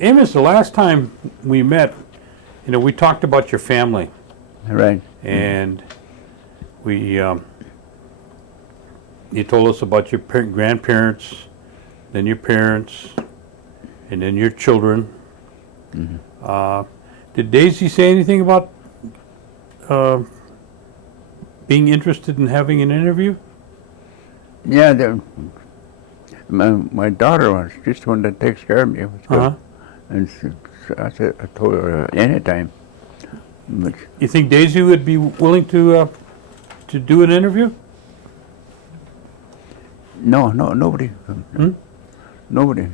Amos, the last time we met, we talked about your family, Right. and you told us about your grandparents, then your parents, and then your children. Did Daisy say anything about being interested in having an interview? Yeah, my daughter was just the one that takes care of me. And I said, I told her anytime. But You think Daisy would be willing to do an interview? no, nobody. Nobody.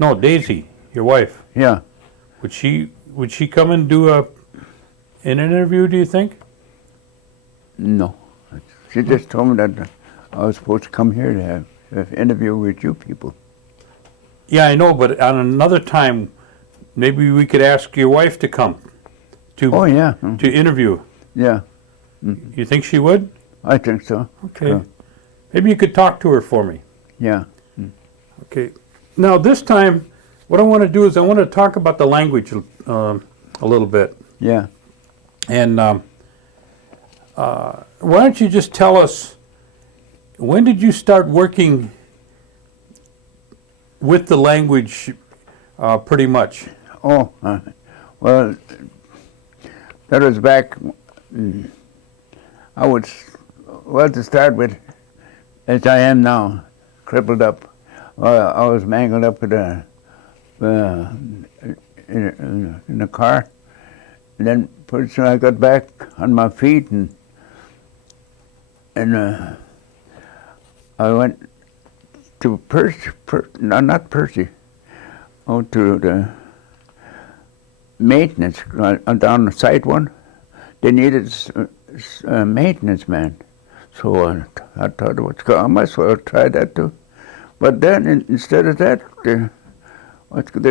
No, Daisy, your wife. Yeah. Would she come and do an interview, do you think? No. She just told me that I was supposed to come here to have an interview with you people. Yeah, I know, but on another time, maybe we could ask your wife to come Oh, yeah. to interview. Yeah. You think she would? I think so. Okay. Yeah. Maybe you could talk to her for me. Yeah. Okay. Now, this time, what I want to do is I want to talk about the language a little bit. Yeah. And why don't you just tell us, when did you start working with the language pretty much? Oh, well, that was back, I was, well, to start with, as I am now, crippled up. I was mangled up with in a car, and then pretty soon I got back on my feet, and I went to not Percy, to the maintenance down the site one. They needed a maintenance man, so I thought, I might as well try that too. But then instead of that, they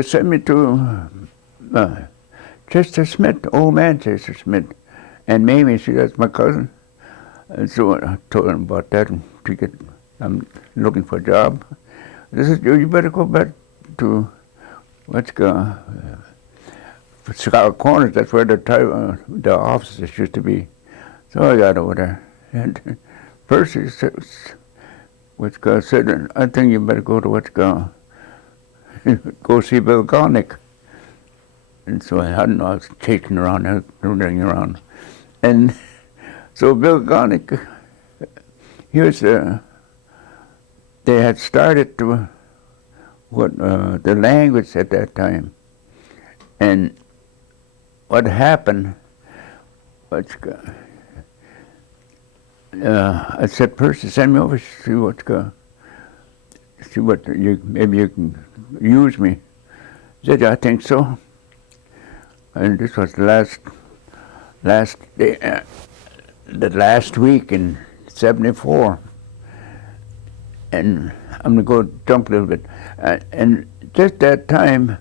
sent me to Chester Smith, old man Chester Smith, and Mamie, that's my cousin. And so I told him about that, and I'm looking for a job. They said, you better go back to Chicago Corners. That's where the offices used to be. So I got over there, and Percy said, I think you better go to go see Bill Gornick. And so I was chasing around, running around. And so Bill Gornick, he was, they had started to, the language at that time. And what happened, I said, Percy, send me over, maybe you can use me. He said, I think so. And this was the last week in '74. And I'm going to go jump a little bit. And just that time,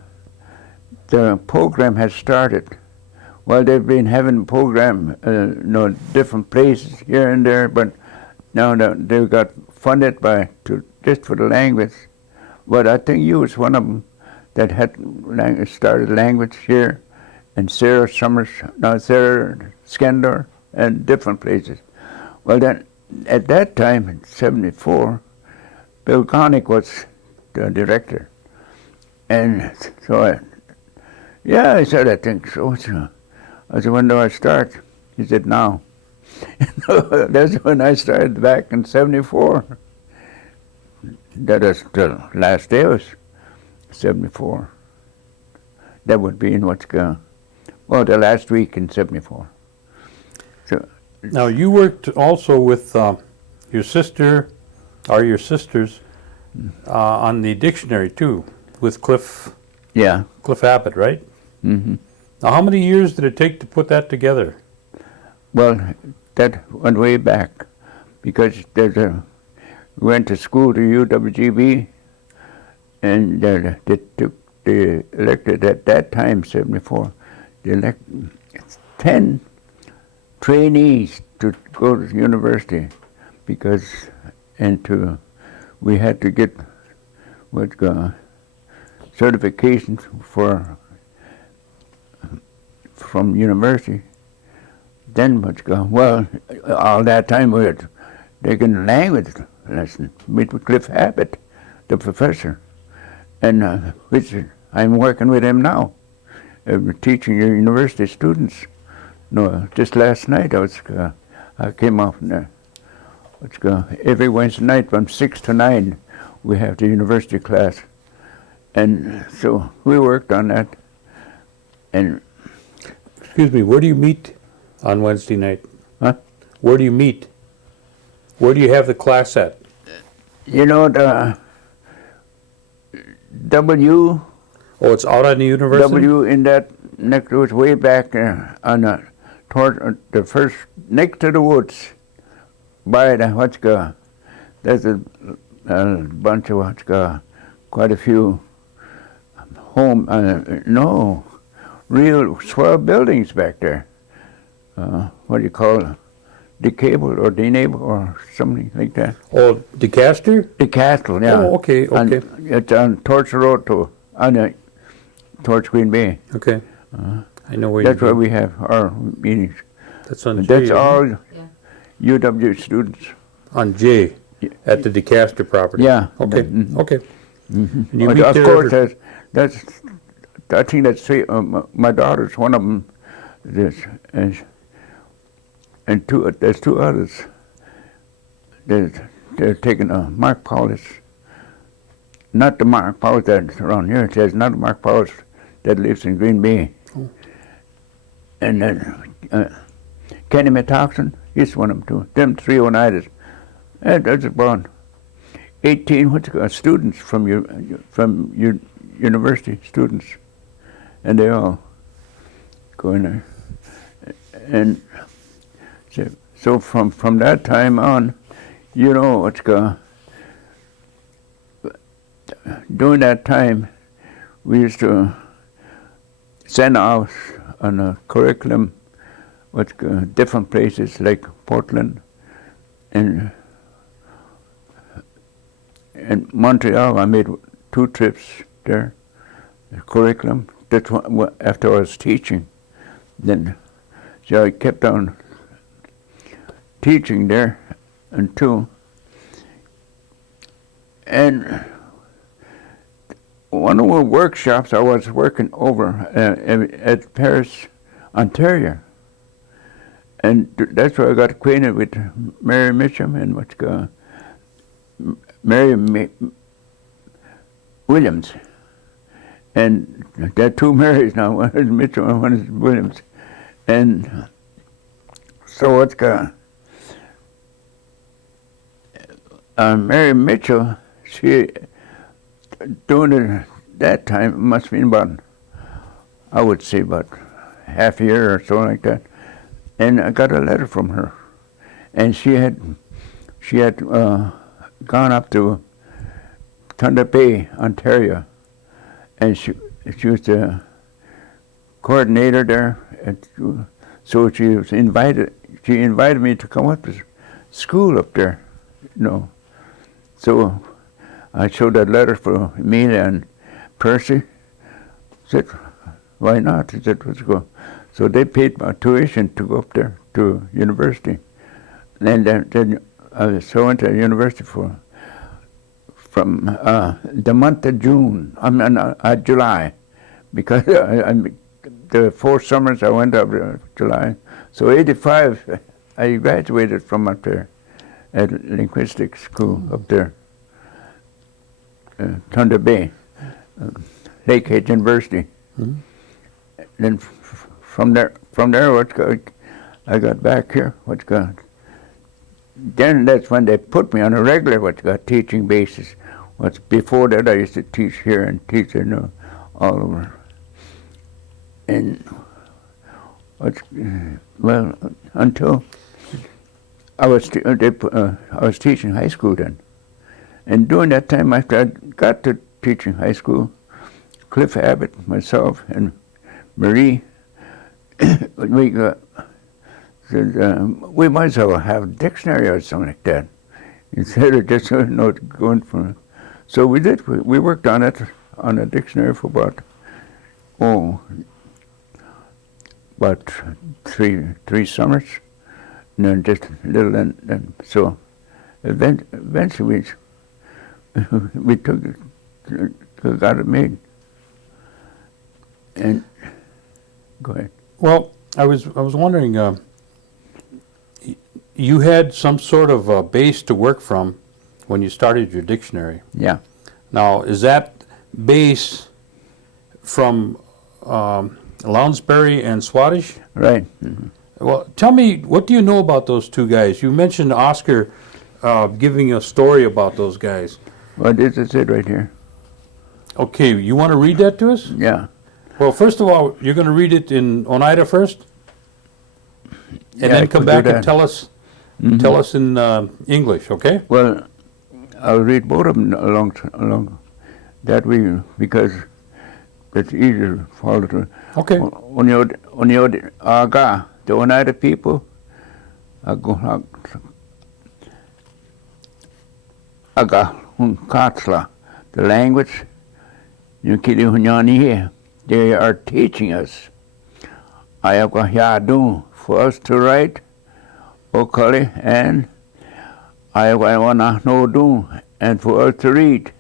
the program had started. Well, they've been having a program, different places here and there, but now they got funded just for the language. But I think you was one of them that had started language here, and Sarah Skendor, and different places. Well, then at that time in '74, Bill Gornick was the director, and so I said, I think so. I said, when do I start? He said, now. That's when I started back in '74. That was the last day of '74. That would be in the last week in '74. So now you worked also with your sister, or your sisters, on the dictionary too, with Cliff Abbott, right? Mm-hmm. Now, how many years did it take to put that together? Well, that went way back, because we went to school to UWGB, and they elected at that time, '74, they elected 10 trainees to go to university, we had to get certification from university. Then well, all that time we had taken language lesson with Cliff Abbott, the professor, and which I'm working with him now, teaching university students. No, just last night I came off there. Every Wednesday night from 6 to 9 we have the university class, and so we worked on that. And excuse me, where do you meet on Wednesday night? Huh? Where do you meet? Where do you have the class at? You know, the W. Oh, it's out on the university? W in that next, it was way back on toward the first, next to the woods, by the, there's a bunch of, quite a few real swell buildings back there. What do you call it? Decable or denable or something like that. Oh, DeCaster? DeCastle, yeah. Oh, okay. It's on towards the road towards Green Bay. Okay. I know where that's where we have our meetings. That's on J. That's all UW students. On J, at the DeCaster property. Yeah. Okay. Mm-hmm. Okay. Mm-hmm. And you meet of there course, that's. I think that's three. My daughter's one of them. And there's two others. They're taking Mark Paulus. Not the Mark Paulus that's around here. There's not Mark Paulus that lives in Green Bay. Oh. And then Kenny Metoxen, he's one of them too. Them three Oneidas. And there's about 18 students from your university students, and they all go in there. And so from that time on, during that time, we used to send out on a curriculum, different places like Portland and Montreal. I made 2 trips there. The curriculum. That's after I was teaching. Then, so I kept on teaching there until. And one of the workshops I was working over at Paris, Ontario. And that's where I got acquainted with Mary Mitchum and Mary Williams. And there are 2 Marys now, one is Mitchum and one is Williams. And so Mary Mitchell, she, during that time, it must have been about, I would say about half a year or so like that. And I got a letter from her. And she had gone up to Thunder Bay, Ontario, and she was the coordinator there. So she invited me to come up to school up there, So I showed that letter for Amelia and Percy. Said, why not? He said, let's go. So they paid my tuition to go up there to university. And then I went to university from the month of June, July, because the 4 summers I went up there July. So 85, I graduated from up there at linguistics school up there, Thunder Bay, Lakehead University. Mm-hmm. Then from there, I got back here. Then that's when they put me on a regular teaching basis. Before that, I used to teach here and teach all over. And until I was teaching high school then, and during that time after I got to teaching high school, Cliff Abbott, myself, and Marie, we said we might as well have a dictionary or something like that instead of just going for. So we did. We worked on it on a dictionary for about three summers, and then just a little, and so eventually we got it made. And go ahead. Well, I was wondering, you had some sort of base to work from when you started your dictionary. Yeah. Now, is that base from Lounsbury and Swadesh? Right. Mm-hmm. Well, tell me, what do you know about those two guys? You mentioned Oscar giving a story about those guys. Well, this is it right here. Okay, you want to read that to us? Yeah. Well, first of all, you're going to read it in Oneida first, and I then come could back do and that. tell us in English, okay? Well, I'll read both of them along that way because it's easier to follow through. Okay. On your aga, the Oneida people, aga katsla, the language, you kili hunyani here. They are teaching us. Ayaga yadu for us to write, okali, and ayaga wana no do, and for us to read.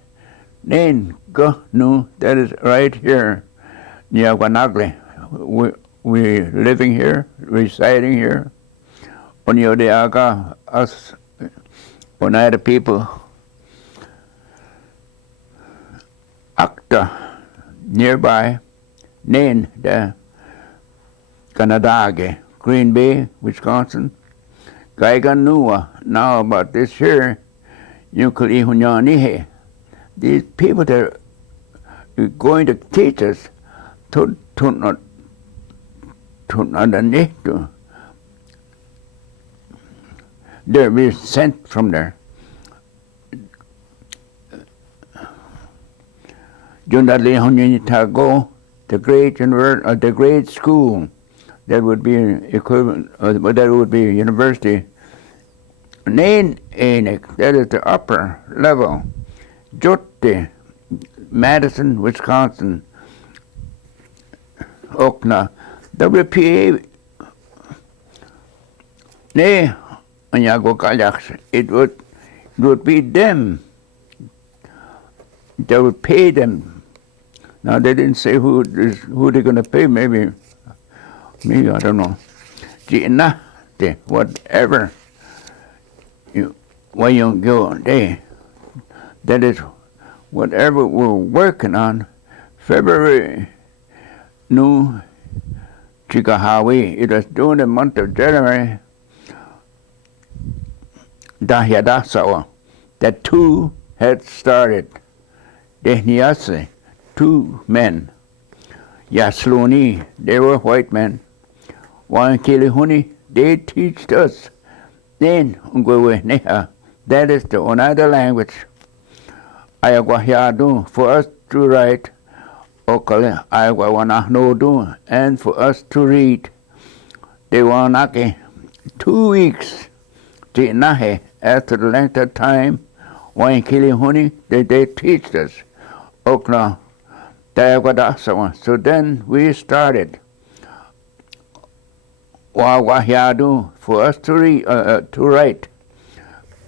Then go nu, that is right here. Nyaganagli. We living here, residing here. Onyo de aga, us Oneida people. Acta nearby. Nen the Canadage, Green Bay, Wisconsin. Gaiganua, now about this here, Yukali Hunyanihe. These people that are going to teach us to not they're being sent from there. Junadli Hunyitago, the grade school, that would be equivalent, that would be a university. Nain Enik, that is the upper level. Jotte, Madison, Wisconsin. Okna, WPA. Ne, Anyago Kaljaks, it would be them. They would pay them. Now they didn't say who they're going to pay. Maybe I don't know. Whatever when you go there, that is whatever we're working on. February, new Chikahawi. It was during the month of January. Dahyadasawa, that two had started. Dehniase, 2 men. Yasluni, they were white men. Wankilihuni, they teached us. Then, Neha, that is the Oneida language. Ayaguahyadu, for us to write. Okale, Ayaguanahnodu, and for us to read. They wanake 2 weeks. Nahe, after the length of time, Wankilihuni, they teached us. Okna, Dayaguadasawa. So then we started. Wahyadu, for us to read, to write.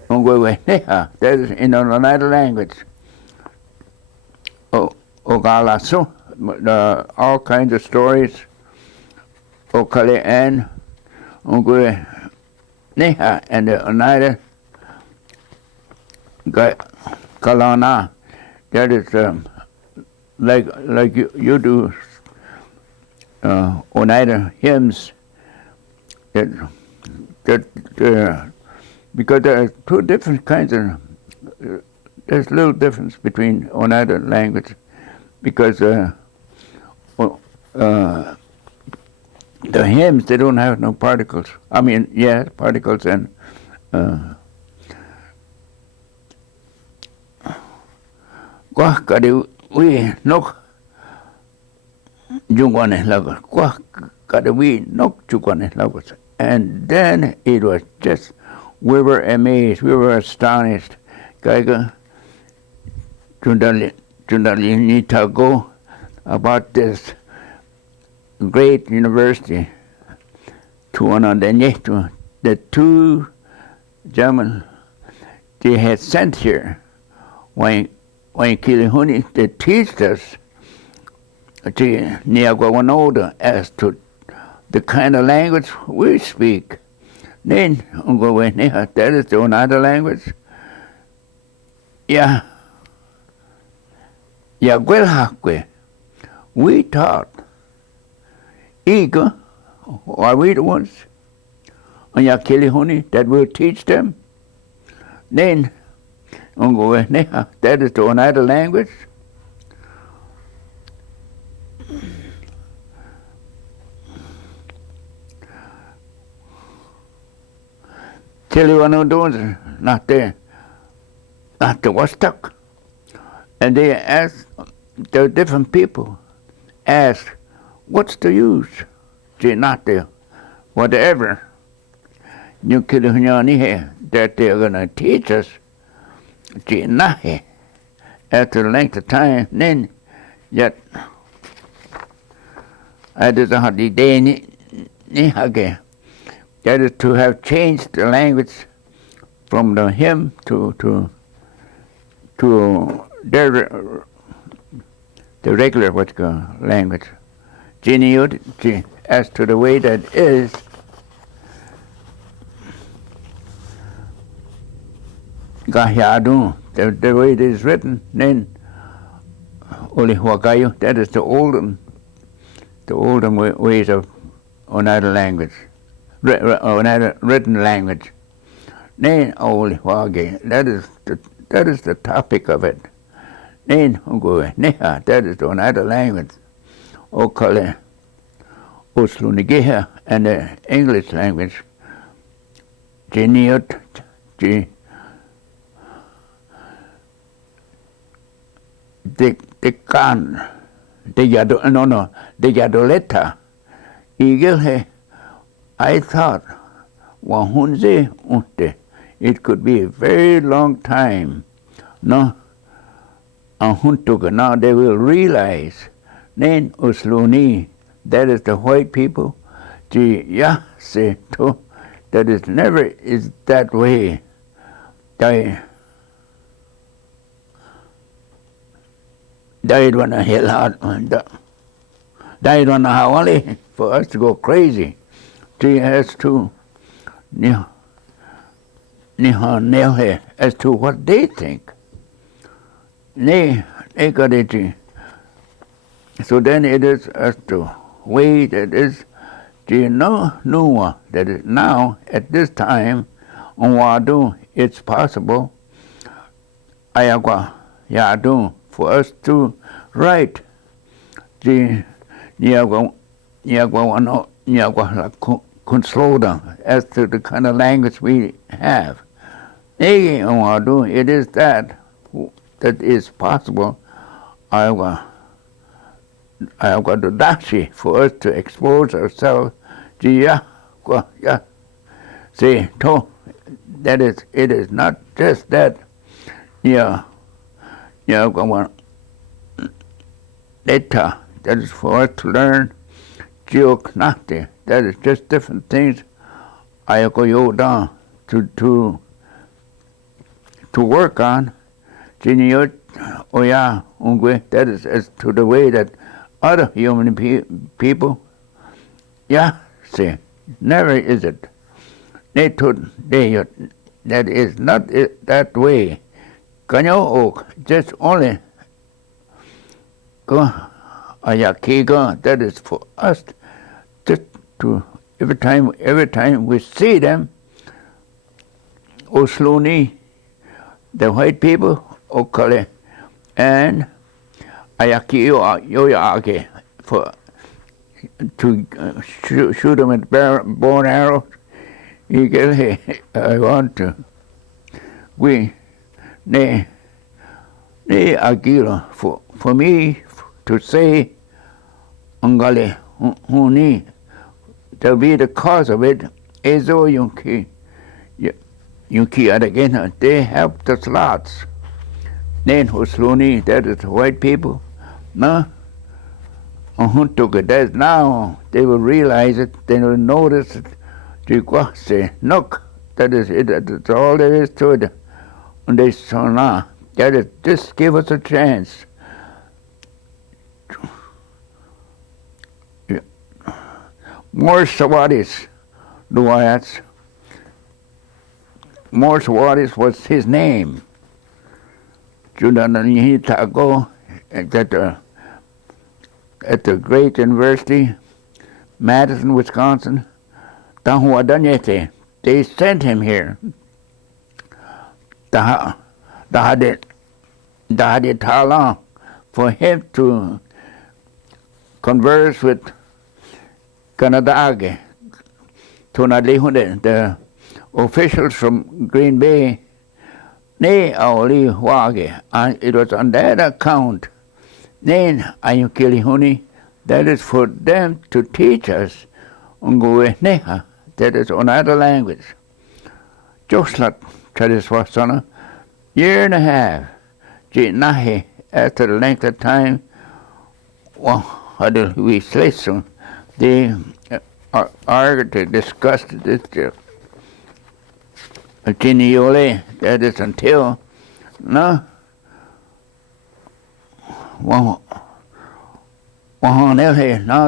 That is in the Oneida language. Ogalasu, all kinds of stories. Okale and Neha, and the Oneida Kalana. That is like you do Oneida hymns. Because there are 2 different kinds of. There's little difference between Oneida language, because the hymns, they don't have no particles. I mean, yeah, particles and. We nok jungwane lagos. We nok jungwane lagos. And then it was just, we were amazed, we were astonished. Kaiga Chundali you need to go about this great university to one of the two German they had sent here when Kilihuni they teach us the as to the kind of language we speak. Then that is the another language. Yeah, we taught. Ego, are we the ones? And Kilihuni that will teach them. Then that is the another language. Tell you what I'm doing, not the Vostok. And they ask, the different people ask, what's the use? Not the whatever. You that they're going to teach us. After the length of time, then yet I just had the day that is to have changed the language from the hymn to the regular language. As to the way that is, the way it is written, then that is the olden ways of another language, another written language. Then that is the topic of it. Then that is another language. Oslunigeha and the English language. The Yadoleta. I thought, it could be a very long time. No, now they will realize. Then Usluni, that is the white people. That is never is that way. Died when I hell out, died on the Hawali for us to go crazy. She has to as to what they think. They got it. So then it is as to way that is that is now at this time on Wadu it's possible Yadu for us to write the as to the kind of language we have. It is that is possible. I have got to dashi for us to expose ourselves. See, that is, it is not just that. That is for us to learn. Geoknati, that is just different things. I go down to work on. That is as to the way that other human people. See, never is it. That is not that way. Just only that is for us just to every time we see them, Osluni, the white people, Okale, and Ayaki for to shoot them with bow and arrows. You get, hey, I want to. Agila for me to say Angale Huni to be the cause of it Ezo Yunki again they have the slots Name was Looney, that is white people. No? Took it. That's now they will realize it, they will notice it. Say, look, that is it, that's all there is to it. And they say, no, that is, just give us a chance. Yeah. More Sawadis, Luayats. More Sawadis was his name. Tago at the great university, Madison, Wisconsin. They sent him here. For him to converse with Canada, the officials from Green Bay. It was on that account, that is for them to teach us that is another language. Just like Tradiswasana, year and a half, after the length of time, we listen, they argued, discussed this. That is until now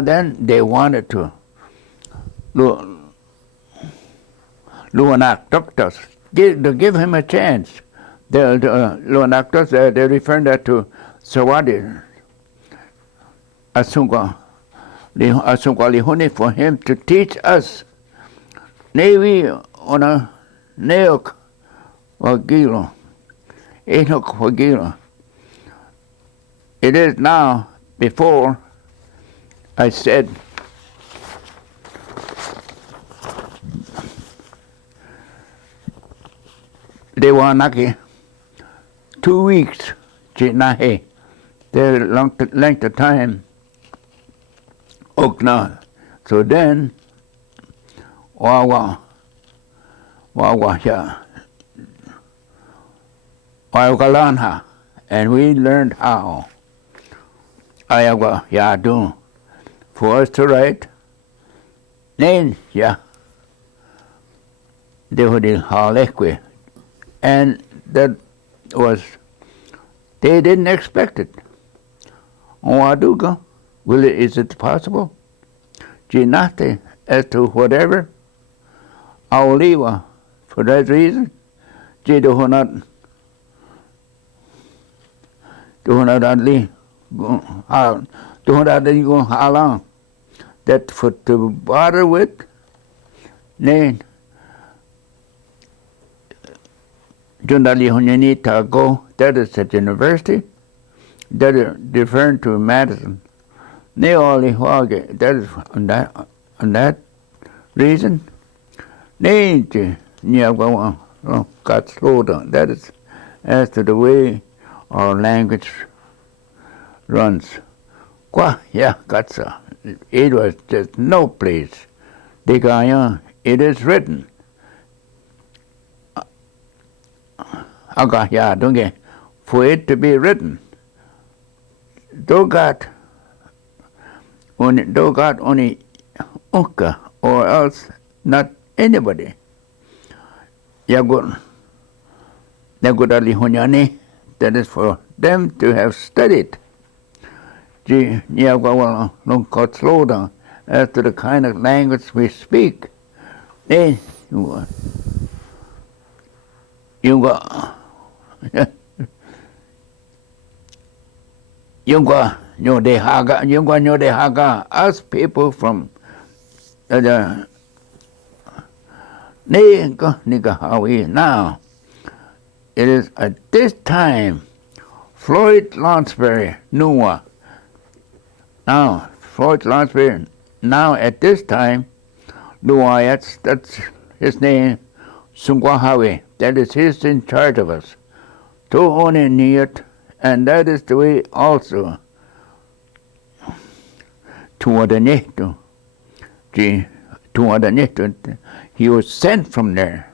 then they wanted to Luanactus, give him a chance. The Luanactus, they refer that to Sawadi Asungwa Lihuni for him to teach us. Navy on a Neok Wagilo, Enoch Wagilo. It is now, before I said, they were naki 2 weeks, Chinahe, their length of time, Okna. So then, Wawa and we learned how. Ayawa Yadu. For us to write, then, yeah, they were the Halekwe. And that was, they didn't expect it. Oaduga, is it possible? Ginate, as to whatever, Auliwa, for that reason, Jidohonat, Dohonadli, Dohonadli go halang, that for to bother with, then, Jundali Hunyanita go, that is at university, that is different to Madison. They only wage, that is on that reason. They got slowed down. That is as to the way our language runs. It was just no place. It is written. For it to be written. Dogat only Unka, or else not anybody. That is for them to have studied. Slow down as to the kind of language we speak. Us people from now, it is at this time, Floyd Lonsbury, Nua. Now, Floyd Lonsbury, now at this time, Nua, that's his name, Sungwahawe, that is his in charge of us. And that is the way also he was sent from there.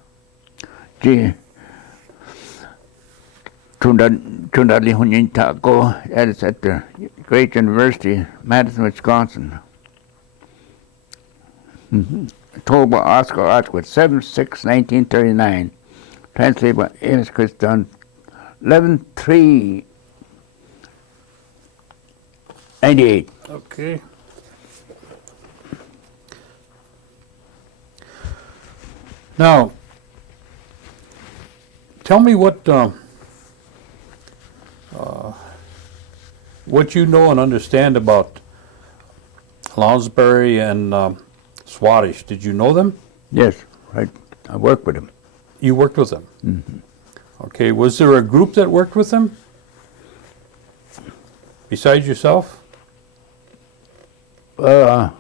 Tundali Hunyintako, that is at the great university, Madison, Wisconsin. Told by Oscar Otchwood, 7/6/1939. Translated by Amos Christjohn, 11/3/98. Okay. Now, tell me what you know and understand about Lounsbury and Swadesh. Did you know them? Yes, I worked with them. You worked with them? Mm-hmm. Okay. Was there a group that worked with them besides yourself? Some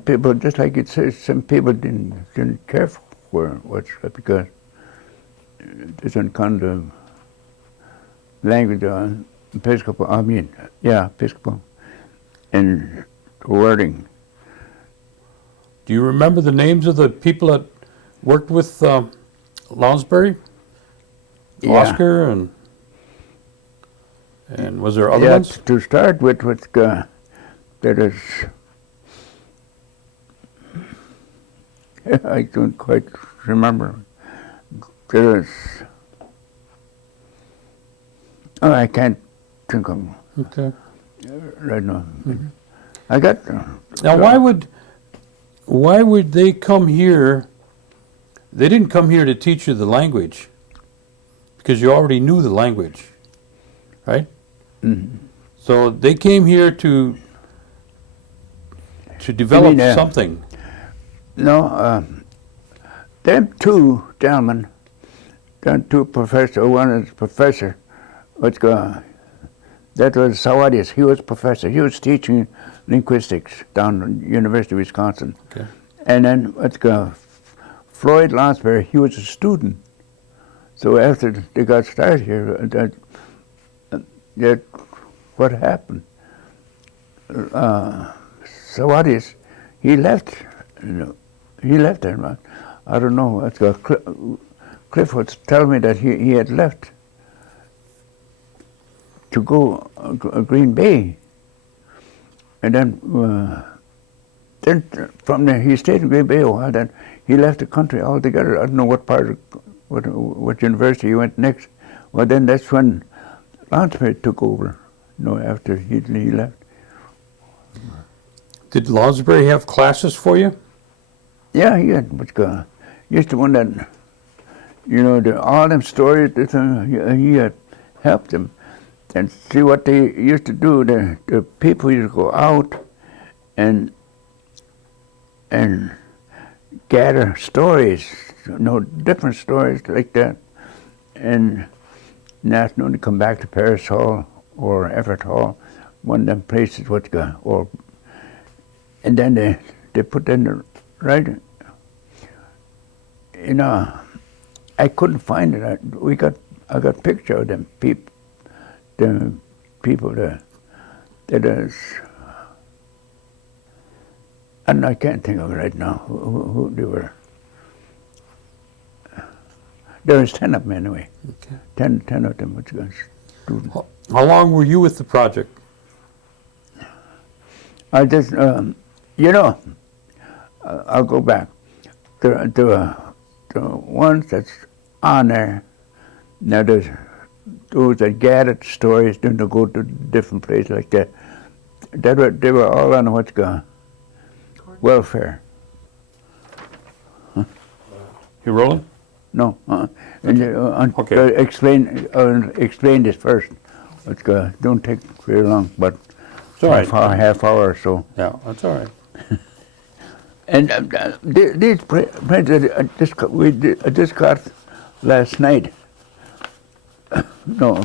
people, just like it says, some people didn't care for what's because different kind of language, Episcopal, Episcopal, and wording. Do you remember the names of the people that worked with Lounsbury? Yeah. Oscar and was there other ones? To start with, there is, I don't quite remember. There is, I can't think of right now. Mm-hmm. I got. Now, why would they come here? They didn't come here to teach you the language, because you already knew the language, right? Mm-hmm. So they came here to develop something. No, them two gentlemen, them two professors. One is professor. That was Sawadius. He was professor. He was teaching linguistics down at University of Wisconsin. Okay. And then Floyd Lounsbury, he was a student. So after they got started here, that what happened? Sawadius, he left. He left there. I don't know. Cliff was telling me that he had left to go Green Bay, and then from there he stayed in Green Bay a while. Then he left the country altogether. I don't know what part of what university he went next. Well, then that's when Lounsbury took over. After he left. Did Lounsbury have classes for you? Yeah, he had. He's the one that, all them stories. He had helped them. And see what they used to do. The people used to go out and gather stories, different stories like that, and ask them to come back to Paris Hall or Everett Hall, one of them places. And then they put in the writing. I couldn't find it. I got picture of them people. The people that is, and I can't think of it right now who they were. There was 10 of them anyway. Okay. 10 of them, which was students. How long were you with the project? I just, I'll go back. The ones that's on there, now there's those that gathered stories, then to go to different places like that. They were all on what's called welfare. Huh? You rolling? No. Okay. Explain this first. Don't take very long, but it's all right. Half hour or so. Yeah, that's all right. And these prints I just got last night. No,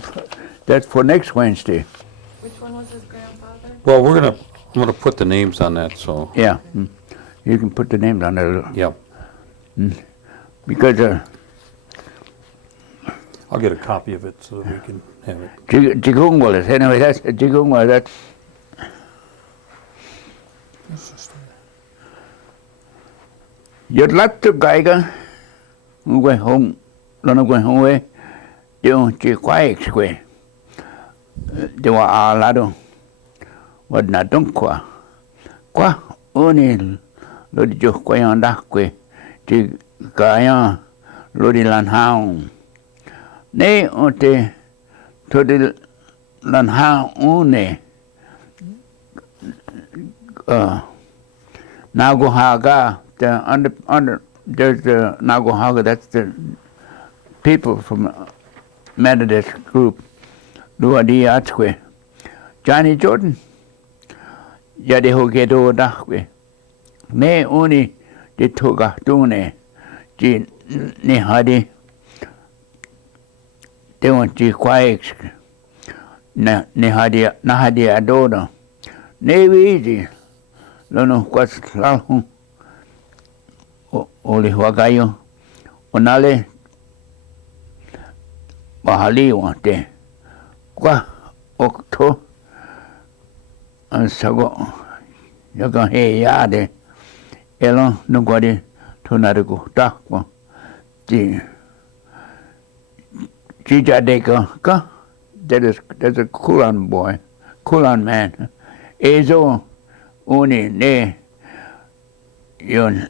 that's for next Wednesday. Which one was his grandfather? Well, I'm gonna put the names on that. So yeah, you can put the names on there. Yeah. Because I'll get a copy of it so that we can have it. Jigungwal, anyway, that's Jigungwal. That's. You'd like to Geiger, we went home lo no kwe hwe yo chi kwai kwe de wa a lado wad na dong kwa oni lo di jo kwa yang da kwe ti ka ya lo di lan hao ne o te to di lan hao ne Nagohaga, there's the Nagohaga, that's the people from Methodist group. Luadi Atque. Johnny Jordan. Yadi Hogedo Dakwe. Ne uni de Toga Dune. Ji Nihadi. They want Ji Quaix. Nihadi Adoda. Ne easy. Lono quas lahu oli wagayo onale bahali wate kwa okto ansago yaga he yade elo no gwadi tonarigo takwa ji jadeka ka there's a Kulan man ezo Uni ne yon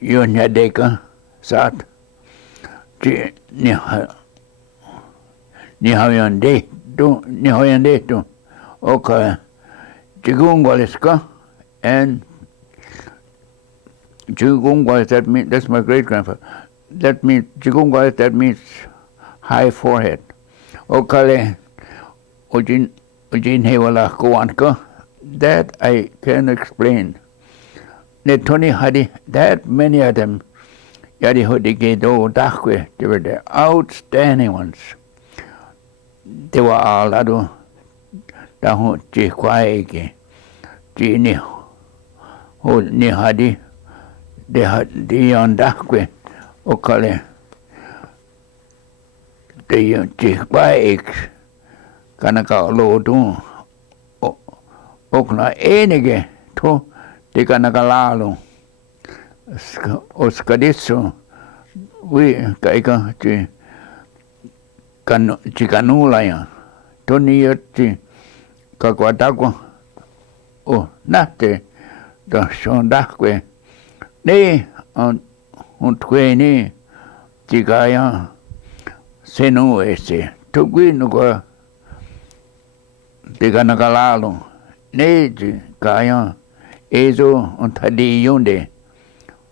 yadeka sat ni hayande tu okay Jigungwaliska and Jigungwalis, that means that's my great grandfather, that means Jigungwalis, that means high forehead. Okay ujin hewala kuwanka. That I can explain. Netoni Hadi, that many of them, Yadi Hodigedo Dakwe, they were the outstanding ones. They were all ado Dahu Jikwaege, Jini Ho Ni Hadi, they had Dion Dakwe, Okale, the Jikwaege, Kanaka Lodu. Okna enige to de kanakalalo oskadiso we kaika ti kanula ya toni yoti kakwatako o nate da shondakwe ne on tweni tigaya senu ese tugwi nuko de kanakalalo Neji kaya ezo ontadi yunde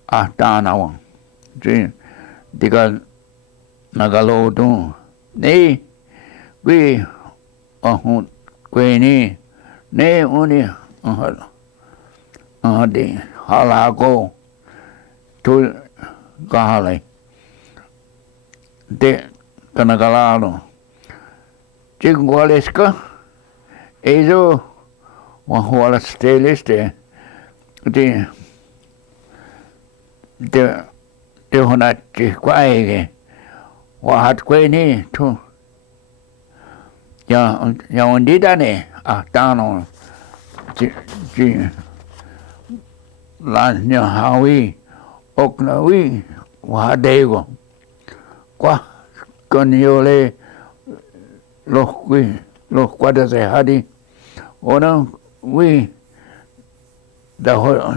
ahtanawa ji diga nagalodu ne we ahun kweni ne uni de halago tul kahale de kanagalalo jingwaleska ezo Wahuala steliste de honati kwaege wahat kweni tu ya ondida ne ahtano ji la nya hawi oknawi wahadego kwa konyole los cuadras de hadi ona we da hodi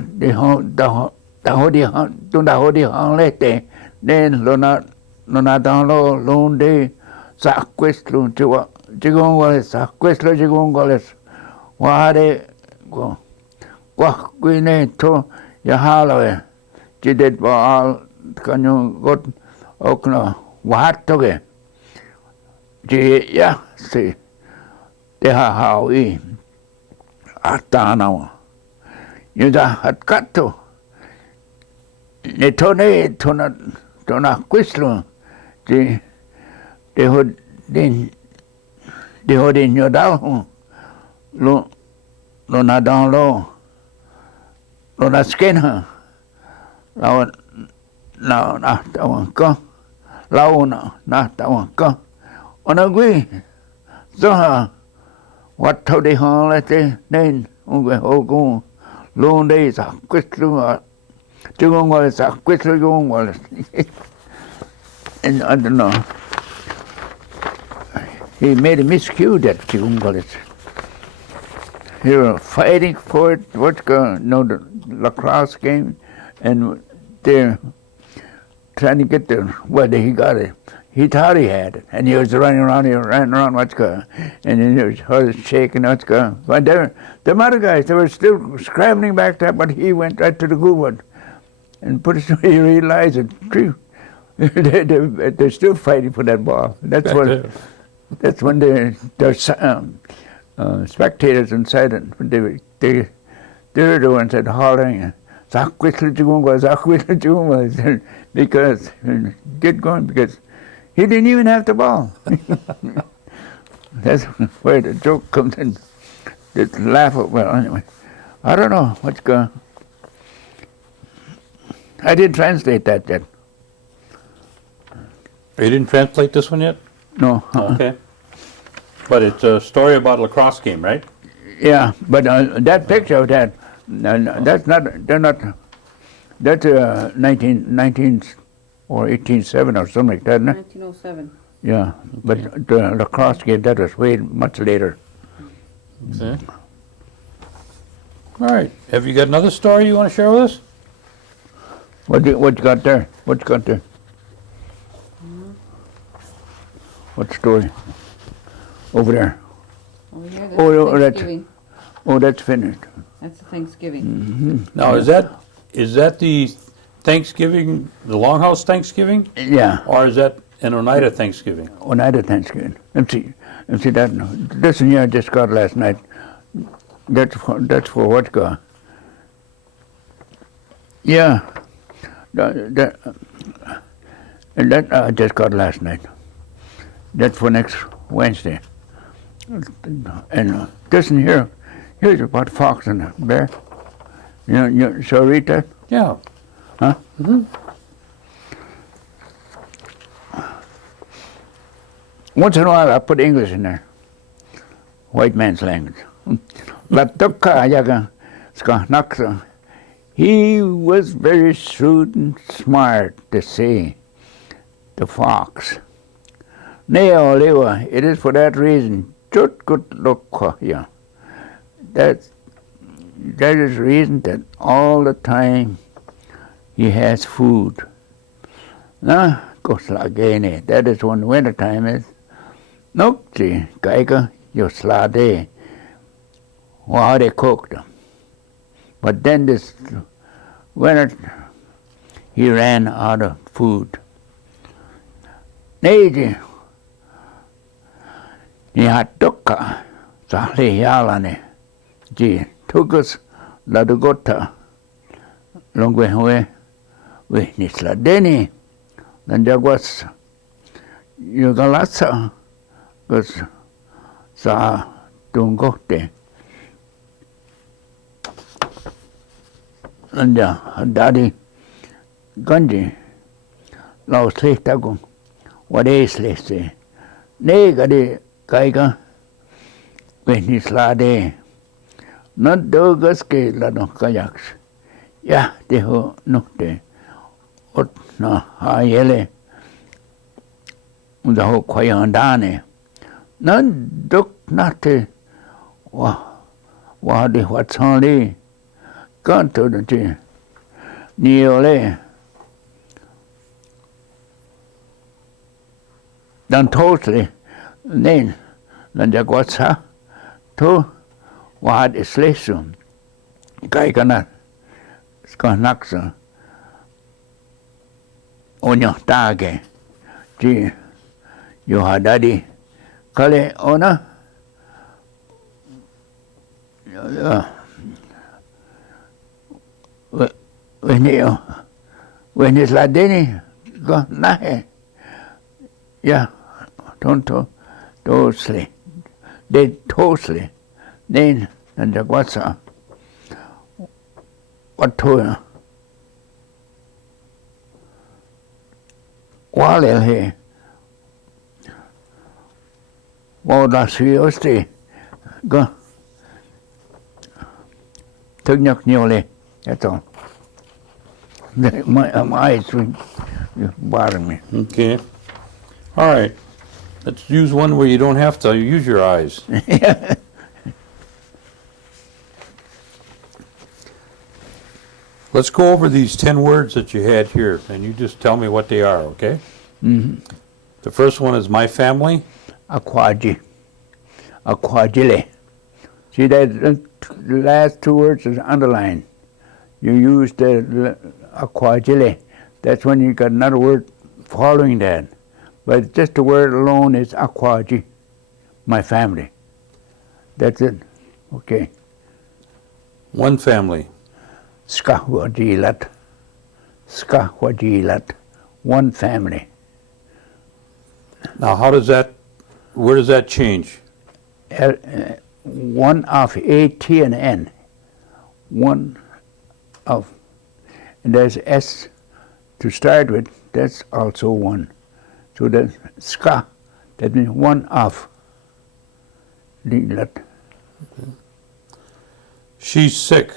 lete then lona dan lo londe sa questo tiwa jigongole sa questo jigongole wahade go kwa kwine to ya halawe jidet ba al kanyo got okna wahatoge ji ya si de hawi atanawa yuda hatkato ne tona quislo de hodin yodal lo na dan lo na skenha la na tawanka la na tawanka onagui zoha what thâu đi ho lại thế nên ông về hồ cũng luôn đây giải quyết luôn à chứ không gọi là giải quyết luôn gọi là and I don't know. He made a miscue that Chungalis. They were fighting for it. The lacrosse game, and they're trying to get whether he got it. He thought he had it, and he was running around. He ran around and then he was shaking. But the other guys, they were still scrambling back there, but he went right to the good one, and pretty soon he realized it. They're still fighting for that ball. That's when the spectators inside it, they were the ones that hollering, because get going, because he didn't even have the ball. That's where the joke comes in. They laugh at, well, anyway. I don't know what's going. I didn't translate that yet. You didn't translate this one yet? No. Okay. But it's a story about a lacrosse game, right? Yeah, but that picture of that, that's not, they're not, that's 19 or 1807 or something like that, isn't it? 1907. Yeah, but the lacrosse game, that was way much later. Okay. All right. Have you got another story you want to share with us? What you got there? What you got there? What story? Over there. Over here, that's Oh, Thanksgiving. That's finished. That's the Thanksgiving. Now, is that the Thanksgiving, the Longhouse Thanksgiving, Yeah, or is that an Oneida Thanksgiving? Oneida Thanksgiving. Let's see that. This one here I just got last night. That's for what got. Yeah, that I just got last night. That's for next Wednesday. And this one here, here's about fox and a bear. You shall read that? Yeah. Huh? Mm-hmm. Once in a while I put English in there. White man's language. He was very shrewd and smart, to say, the fox. Nay, Oliver, it is for that reason. Just good look here. That is the reason that all the time he has food. Now, Koslagene, that is when winter time is. Nokti, Geiger, Yoslade, how they cook them. But then this winter, he ran out of food. Neji, ni hatuka, sahli yalane, ji, tukus, ladugota, longwe, we nisladeni, dan jagwas, yugalasa, gus, sa, tungote. Anja daddy ganji lao slehta gung wade slehse ne gade kaiga when slade not dogas ke lano kayaks ya deho nokte ot na hayele unda ho khoyandane nan dok nate wa de watsali Canto de ti, niole. Dan totally, nen, dan jagwatsa, to, wahad islesum, kai kana, skanaksa, onyo tage, ti, yohadadi, kale ona, when it's ladeni go nahe yeah tonto tosle de tosle then and the whatsa what to wale he woda suyosti go thức nhật nhiều lên. That's all. My eyes You bother me. Okay. All right. Let's use one where you don't have to use your eyes. Let's go over these 10 words that you had here, and you just tell me what they are, okay? Mm-hmm. The first one is my family. Aquaji. Aquagile. See that the last two words is underlined. You use the aquagile. That's when you got another word following that. But just the word alone is aquaji. My family. That's it. Okay. One family. Skahwajilat. Skahwajilat. One family. Now, where does that change? One of A, T, and N. One of. And there's S to start with. That's also one. So that's ska. That means one of. Lilat. She's sick.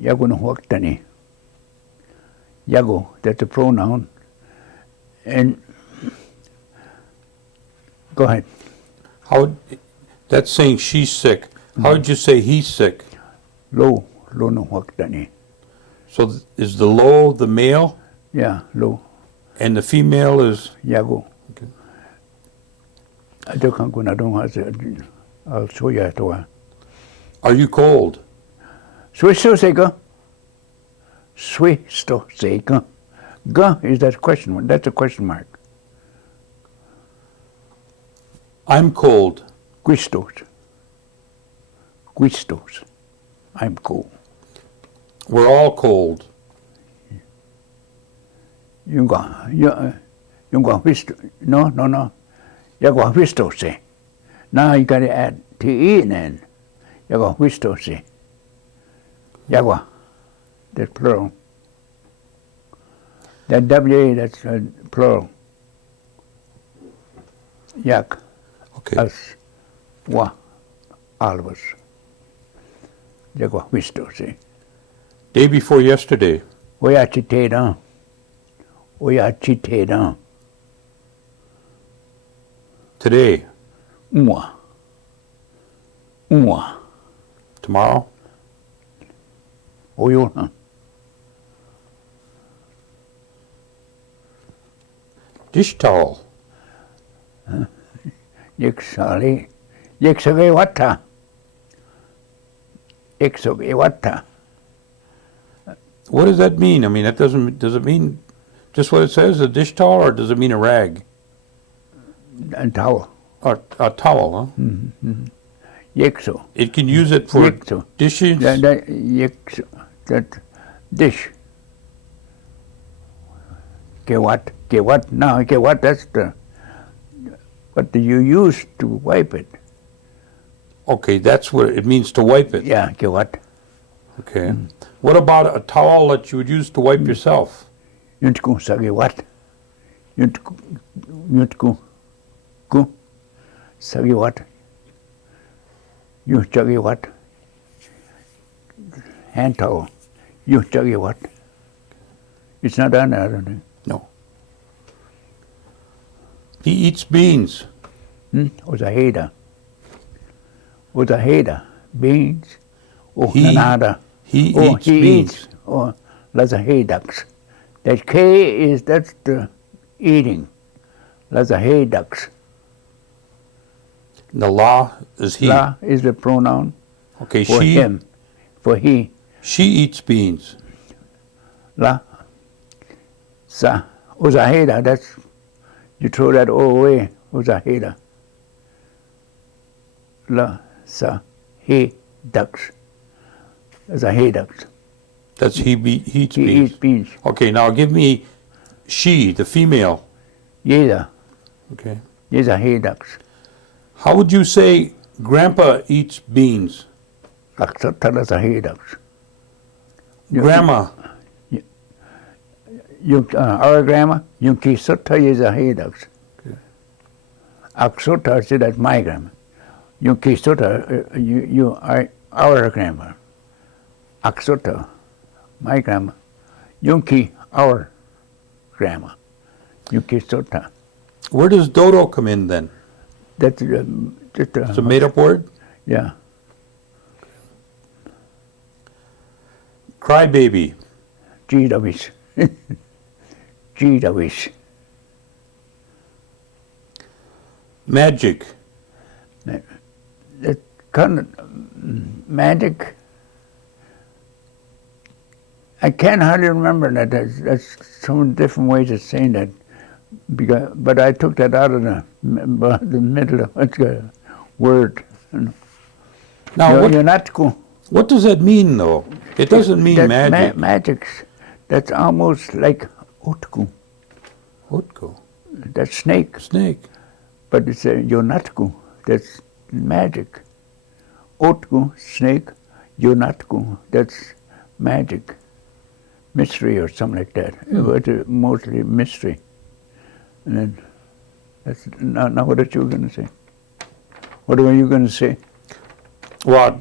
Yago no waktani. Yago, that's a pronoun. And go ahead. That's saying she's sick. How would you say he's sick? Lo no waktani. So is the lo the male? Yeah, lo. And the female is? Yago. Okay. I don't have I'll show you after. Are you cold? Swisto sega. Swisto sega. Ga is that question mark. That's a question mark. I'm cold. Quistos. Quistos. I'm cold. We're all cold. You got whisto. No. You got whisto say. Now you got to add te in then. You got whisto say. Yagua. That's plural. That WA, that's plural. Yak. Okay. Us. Wa. All of us. Yagua whisto say. Day before yesterday. Oya chiteda. Oya chiteda. Today. Umwa. Umwa. Tomorrow. Oyo. Dish towel. Yiksali. Yiksage wata. Yiksage wata. What does that mean? I mean, does it mean just what it says, a dish towel, or does it mean a rag? And towel. Or a towel, huh? Mm-hmm. Yikso. It can use it for Yikso. dishes. Yikso. That dish. Gewat. Now, gewat, that's what do you use to wipe it? Okay, that's what it means to wipe it. Yeah, gewat. Okay. What about a towel that you would use to wipe yourself? Yuntku sage what? Yuntku. Ku. Sage what? You sage what? Hand towel. You sage what? It's not on there, I don't think. No. He eats beans. Ozaheda. Beans. Nanada. He eats beans. Oh, Lazahedax. That K that's the eating. Lazahedax. The la is he. La is the pronoun Okay, for she. him. For he. She eats beans. La. Sa. Ozaheda, that's, you throw that O away. Ozaheda. La. Sa. He. Ducks. Zahedax. That's he eats He beans. eats beans. Okay, now give me she, the female. Yeza. Okay. Yeza hedax. How would you say Grandpa eats beans? Laksatala zahedax. Grandma. Our grandma, Yunki Sutta Yeza hedax. Aksota said that's my grandma. Yunki Sutta, you are our grandma. Aksota, my grandma. Yunki, our. grandma. Yukisota. Where does dodo come in then? That's just It's a made-up word? Yeah. Crybaby. Jeedawish. Jeedawish. Magic. That kind of magic. I can't hardly remember that. That's some different ways of saying that. But I took that out of the middle of the word. Now, You're not going. what does that mean, though? It doesn't mean magic. Magic's. That's almost like utku. Utko. That's snake. Snake. But it's a yonatku. That's magic. Utku, snake. Yonatku. That's magic. Mystery or something like that. It was mostly mystery. And then, that's not what you were going to say. What were you going to say? Well,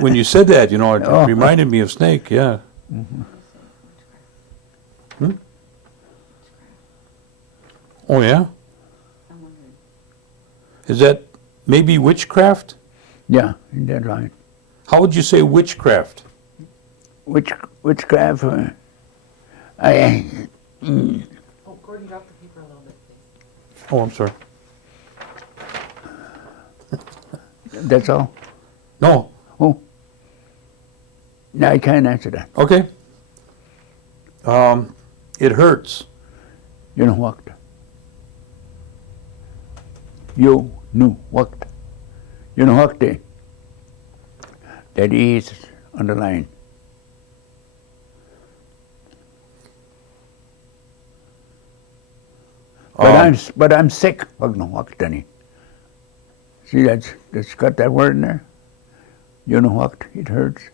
when you said that, it reminded me of snake, yeah. Mm-hmm. Hmm? Oh, yeah? Is that maybe witchcraft? Yeah, in that line. How would you say witchcraft? Witchcraft. Oh, Gordon, drop the paper a little bit, please. Oh, I'm sorry. That's all? No. Oh. No, I can't answer that. Okay. It hurts. You know what? You know what? You know what? That is on the line. But I'm sick. Wag no what, Danny. See, that's got that word in there. You know what? It hurts.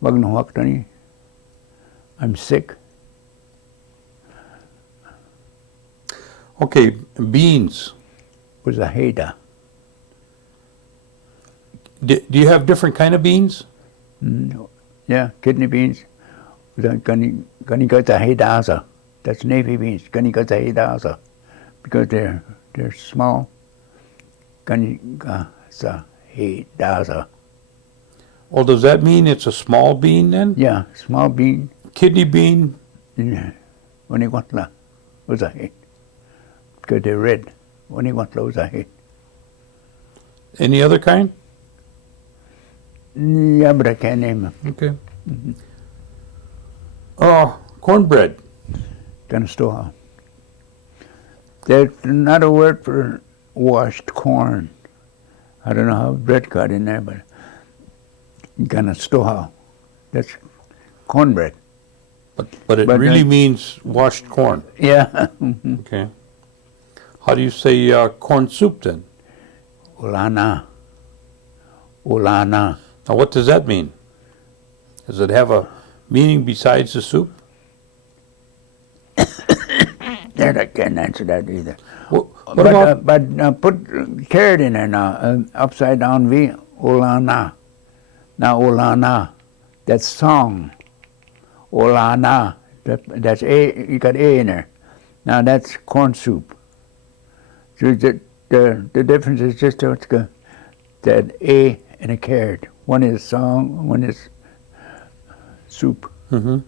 Wag no what, Danny. I'm sick. Okay, beans. Was a hater. Do you have different kind of beans? Yeah, kidney beans. Gani gata hedasa. That's navy beans. Gani gata hedasa. Because they're small. Gani gata hedasa. Well, does that mean it's a small bean then? Yeah, small bean. Kidney bean? When you want la, was a hate. Because they're red. When you want was a hate. Any other kind? Yeah, but I can't name them. Okay. Cornbread. Kind of store. There's another word for washed corn. I don't know how bread got in there, but kind of store. That's cornbread. But it really means washed corn. Yeah. Okay. How do you say corn soup then? Ulana. Ulana. Now, what does that mean? Does it have a meaning besides the soup? That I can't answer that either. What Put carrot in there now, upside down V, Olana. Now Olana, that's song. Olana, that's A, you got A in there. Now that's corn soup. So the difference is just that A and a carrot. One is song, one is soup. Mm-hmm.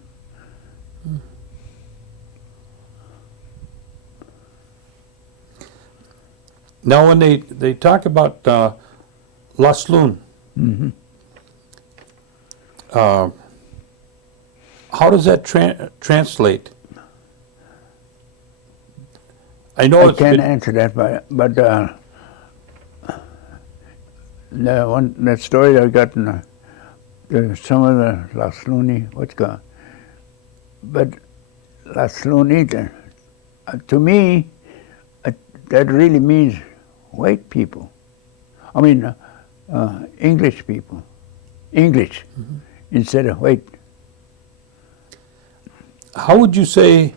Now, when they talk about Laslun, how does that translate? I know I can't answer that, but that story I got in some of the Lasluni, what's called, but Lasluni, to me, that really means white people. I mean, English people. English instead of white. How would you say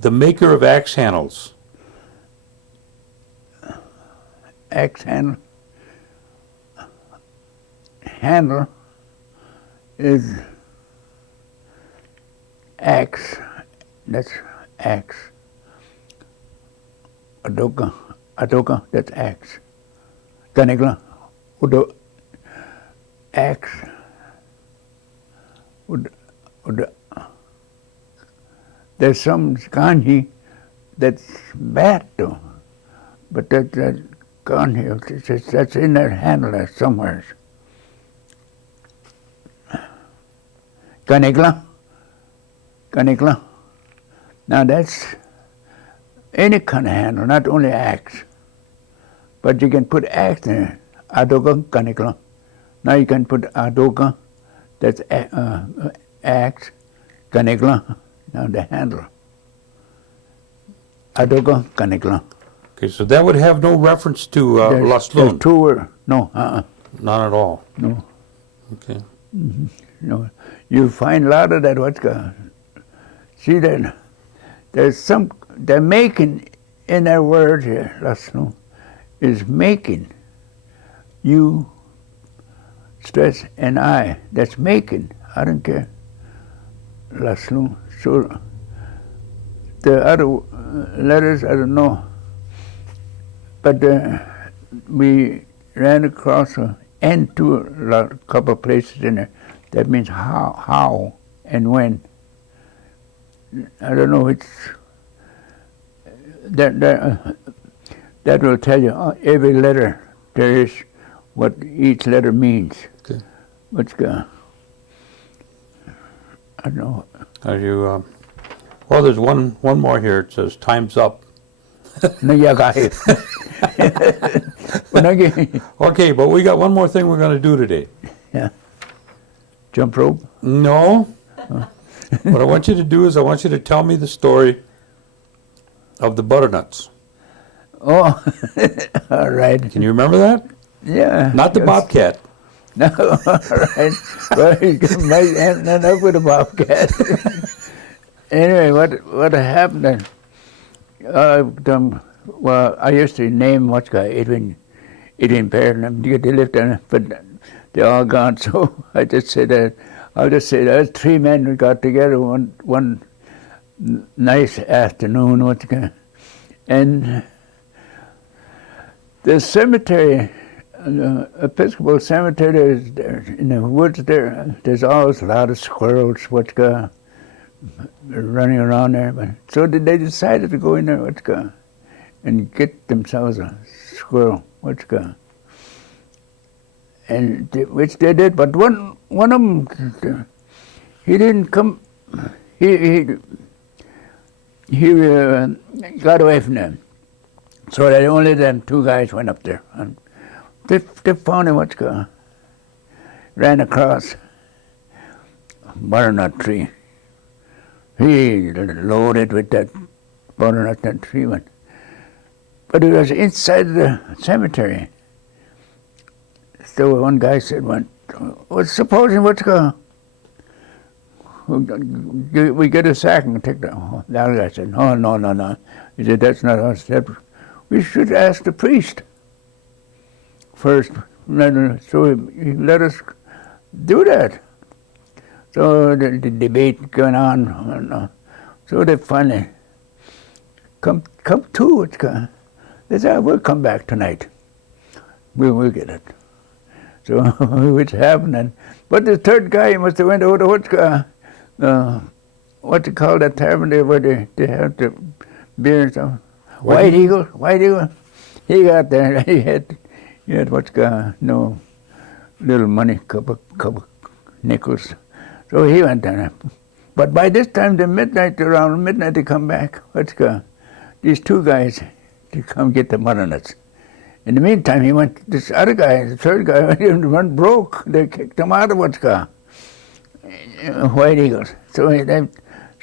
the maker of axe handles? Axe handle is axe, that's axe. Adoka, that's axe. Ganigla, udo, axe. There's some kanji that's bad though, but that kanji, that's in that handle there somewhere. Ganigla. Now that's any kind of handle, not only axe. But you can put axe in it. Adoga, ganigla. Now you can put adoga, that's axe, ganigla, now the handle. Adoga, ganigla. Okay, so that would have no reference to There's 'Laslun. two words. No, Not at all. no, Okay. no. You find a lot of that what's going. See that there's some, they're making in that word here, Laslu, is making. You stress an I. That's making. I don't care. Laslu. So the other letters, I don't know. But we ran across an N to a couple of places in there. That means how and when. I don't know which. That will tell you every letter there is, what each letter means. Okay. What's going? I don't know. Are you? Well, there's one more here. It says time's up. No, yeah, got it. Okay, but we got one more thing we're going to do today. Yeah. Jump rope. No. What I want you to do is I want you to tell me the story of the butternuts. Oh, all right. Can you remember that? Yeah. Not the yes. bobcat. No, all right. Well, you might end up with a bobcat. Anyway, what happened then? Well, I used to name what's guy Edwin Perrin. They lived on, but they're all gone. So I just said that. I'll just say there's three men who got together one nice afternoon. What's guy, and the cemetery, Episcopal cemetery, is there in the woods. There's always a lot of squirrels. What's guy. Running around there, but so they decided to go in there, and get themselves a squirrel, and which they did. But one of them, he didn't come. He got away from them. So that only them two guys went up there, and they found him. Ran across a butternut tree. He loaded with that butternut, that tree one. But it was inside the cemetery. So one guy said, supposing we get a sack and take that. The other guy said, no. He said, that's not us. We should ask the priest first. So he let us do that. So the debate going on. So they finally come to it. They said, we'll come back tonight. We'll get it. So which happened. But the third guy, he must have went over to what you call that tavern there where they have the beer and stuff. White Eagle. He got there. He had no little money, couple nickels. So he went down. But by this time, around midnight, they come back. These two guys to come get the butternuts. In the meantime, this other guy, the third guy, went broke. They kicked him out of White Eagles. So they're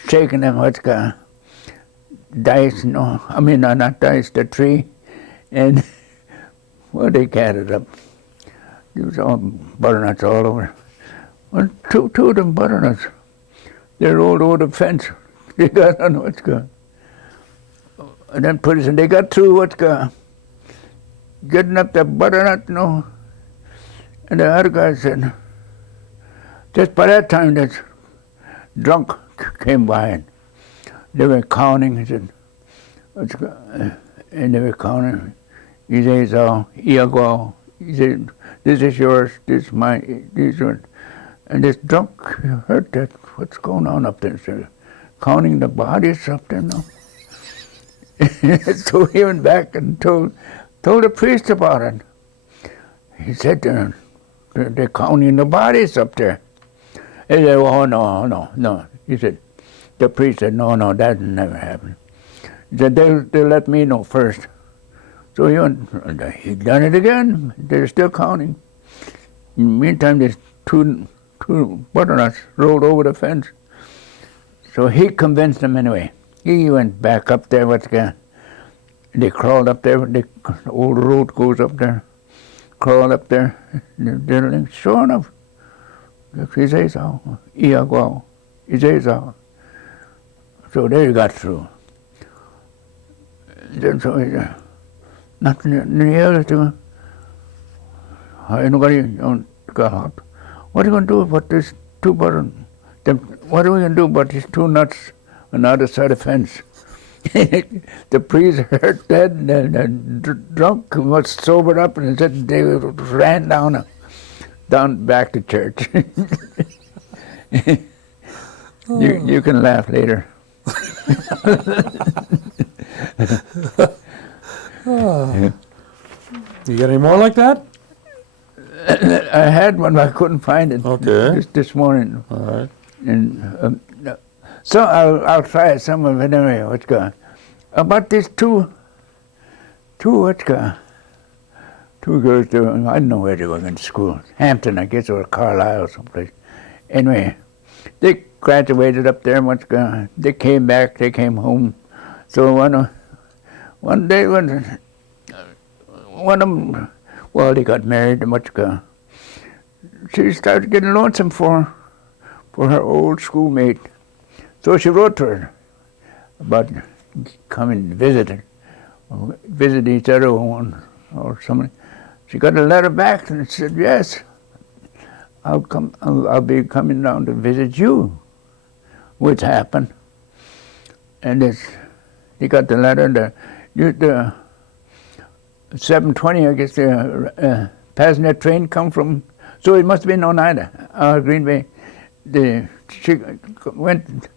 shaking them, dice, not dice, the tree. And, they gathered up. There was all butternuts all over. Well, two of them butternuts. They rolled over the fence. They got on and then pretty soon they got through getting up the butternut, And the other guy said, just by that time, that drunk came by and they were counting. He said, and they were counting. He says, "Oh, Iago." He said, "This is yours. This is mine. This is yours." And this drunk heard that. What's going on up there? So counting the bodies up there now. So he went back and told the priest about it. He said, "They're counting the bodies up there." He said, "Oh, no." He said, the priest said, no, that never happened. He said, they'll let me know first. So he done it again. They're still counting. In the meantime, there's two butternuts rolled over the fence. So he convinced them anyway. He went back up there. They crawled up there. The old road goes up there. Crawled up there. They're sure enough. He says, "Oh, Iago." He says, "Oh." So they got through. Then so nothing else to. Nobody got up. What are you going to do about this two buttons? What are we going to do about these two nuts on the other side of the fence? The priest heard that, and the drunk was sobered up, and said they ran down back to church. You can laugh later. You got any more like that? I had one, but I couldn't find it. Okay. This morning. All right. And so I'll try some of it anyway. What's going? About these two what's going? Two girls. I don't know where they were going to school. Hampton, I guess, or Carlisle, someplace. Anyway, they graduated up there. What's going? They came back. They came home. So one day when one of them, well, they got married. And what's going? She started getting lonesome for her old schoolmate. So she wrote to her about coming to visit each other or something. She got a letter back and it said, "Yes, I'll be coming down to visit you," which happened. And they got the letter. The 7:20, I guess, the passenger train come from. So it must have been Oneida, Green Bay. She went.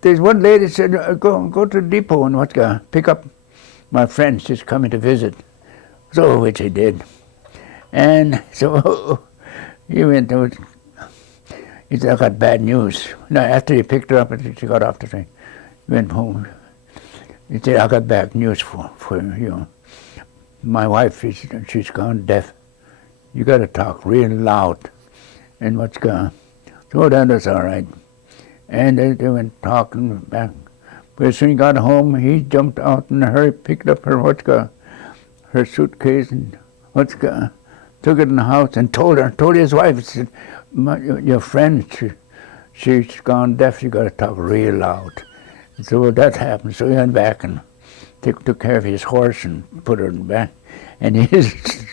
There's one lady said, "Go to the depot and pick up my friend. She's coming to visit." So which he did, and so he went. He said, "I got bad news." Now after he picked her up and she got off the train, he went home. He said, "I got bad news for you. My wife she's gone deaf. You got to talk real loud, and what's going." So that was all right. And they went talking back. But as soon as he got home, he jumped out in a hurry, picked up her suitcase and took it in the house and told his wife, he said, "Your friend, she's gone deaf, you got to talk real loud." And so that happened. So he went back and took care of his horse and put her in the back. And he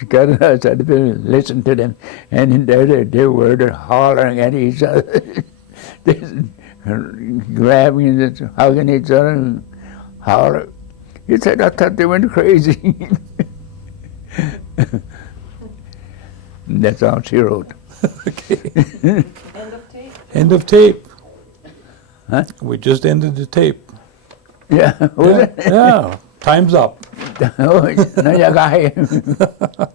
got outside the building, listened to them, and in there they were hollering at each other. Grabbing and hugging each other and hollering. He said, "I thought they went crazy." And that's all she wrote. Okay. End of tape. End of tape. Huh? We just ended the tape. Yeah, was it? Yeah. Time's up. Oh, no, you got